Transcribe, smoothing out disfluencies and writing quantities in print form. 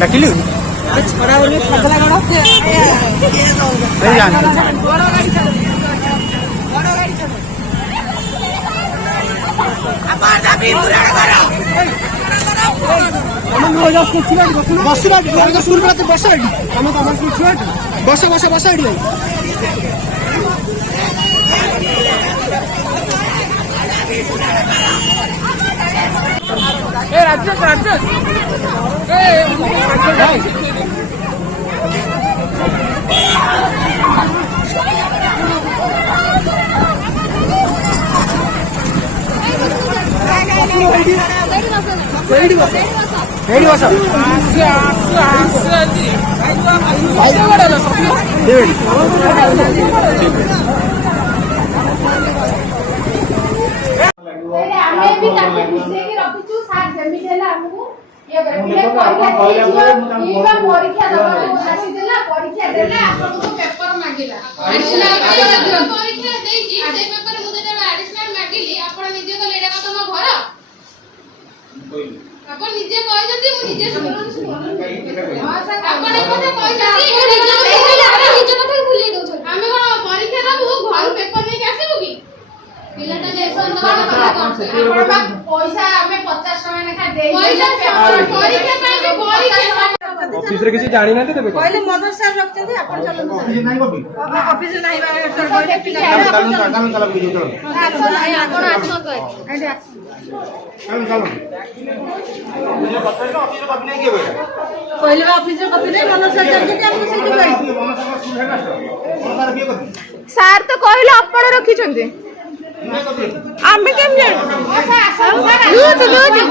डाकिलु छोड़ा बोली पतला गड़ ए जान बड़ गाड़ी चलो बड़ गाड़ी चलो अपन दाबी पूरा करो हम रोज आपको चिड़ा बस बात लगा सुन रहा तो बस आईडी हम तो हमारे चिड़ा बस ID A Rajesh A ready बस ये परीक्षा पेपर मांगिला परीक्षा देजी से पेपर मुझे एडिशनल मांगिली आपण निजे को लेडा का तुम घर आपण निजे कहि जति मु निजे हां सर आपण कोठे कहि जति निजे कथा भूली दउ छ हमें कोन परीक्षा दबु घर पेपर नै आसीबु की पिलाटा जेसन दबा पैसा हमें 50 समय लेखा देई पैसा परीक्षा ପାଇଁ परीक्षा ऑफिस रे किसी जानि ना देबे पहले मदर सर रखते थे अपन चलो ऑफिस नहीं कभी ऑफिस नहीं बारे सर बोले पिला चलो वीडियो चलो आपण आत्मा कर ऐसे चलो मुझे पता है ऑफिस में कभी नहीं किए पहले ऑफिस में कभी नहीं मदर सर जाके हमको सही गई मदर सर स्कूल है ना सर बिए कर सर तो कहले आपण रखी छंती आमे केम जान लूज